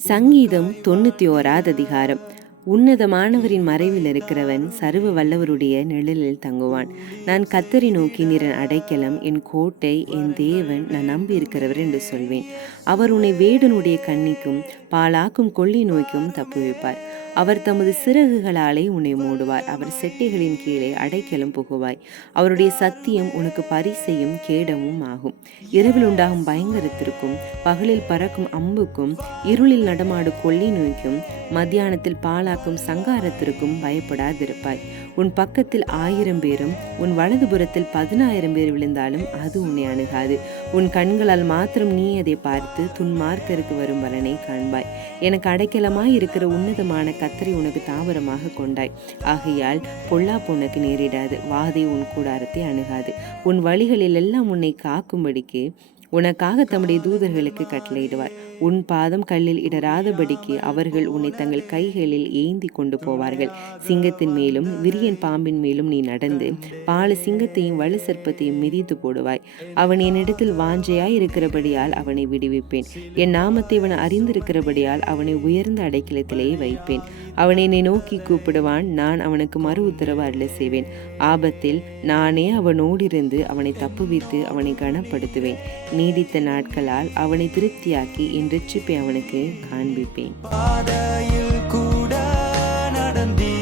சங்கீதம் தொண்ணூற்றி ஓராவது அதிகாரம். உன்னதமானவரின் மறைவில் இருக்கிறவன் சர்வ வல்லவருடைய நிழலில் தங்குவான். நான் கத்தரி நோக்கி நிறன் அடைக்கலம் என் கோட்டை என் தேவன் நான் நம்பி இருக்கிறவர் என்று சொல்வேன். அவர் உன்னை வேடனுடைய கண்ணிக்கும் பாலாக்கும் கொள்ளி நோய்க்கும் தப்புவிப்பார். அவர் தமது சிறகுகளாலே உன்னை மூடுவார். அவர் செட்டிகளின் கீழே அடைக்கலும் புகுவாய். அவருடைய சத்தியம் உனக்கு பரிசையும் கேடமும் ஆகும். இரவில் உண்டாகும் பயங்கரத்திற்கும் பகலில் பறக்கும் அம்புக்கும் இருளில் நடமாடும் கொள்ளி நோய்க்கும் மத்தியானத்தில் பாலாக்கும் சங்காரத்திற்கும் பயப்படாதிருப்பாய். உன் பக்கத்தில் ஆயிரம் பேரும் உன் வலதுபுறத்தில் பதினாயிரம் பேர் விழுந்தாலும் அது உன்னை அணுகாது. உன் கண்களால் மாத்திரம் நீ அதை பார்த்து துன்மார்க்கருக்கு வரும் பலனை காண்பாய். எனக்கு அடைக்கலமாய் இருக்கிற உன்னதமான கத்தரை உனக்கு தாவரமாக கொண்டாய். ஆகையால் பொல்லாப்பு உனக்கு நேரிடாது. வாதை உன் கூடாரத்தை அணுகாது. உன் வழிகளில் எல்லாம் உன்னை காக்கும்படிக்கு உனக்காக தம்முடைய தூதர்களுக்கு கட்டளையிடுவார். உன் பாதம் கல்லில் இடராதபடிக்கு அவர்கள் உன்னை தங்கள் கைகளில் ஏந்தி கொண்டு போவார்கள். சிங்கத்தின் மேலும் விரியன் பாம்பின் மேலும் நீ நடந்து பால சிங்கத்தையும் வலு சர்ப்பத்தையும் மிதித்து போடுவாய். அவன் என்னிடத்தில் வாஞ்சையாய் இருக்கிறபடியால் அவனை விடுவிப்பேன். என் நாமத்தை அவன் அறிந்திருக்கிறபடியால் அவனை உயர்ந்த அடைக்கலத்திலேயே வைப்பேன். அவன் என்னை நோக்கி கூப்பிடுவான் நான் அவனுக்கு மறு உத்தரவு அருள செய்வேன். ஆபத்தில் நானே அவனோடிருந்து அவனை தப்புவித்து அவனை கனப்படுத்துவேன். நீடித்த நாட்களால் அவனை திருப்தியாக்கி என் ரட்சிப்பை அவனுக்கு காண்பிப்பேன். கூட நடந்தேன்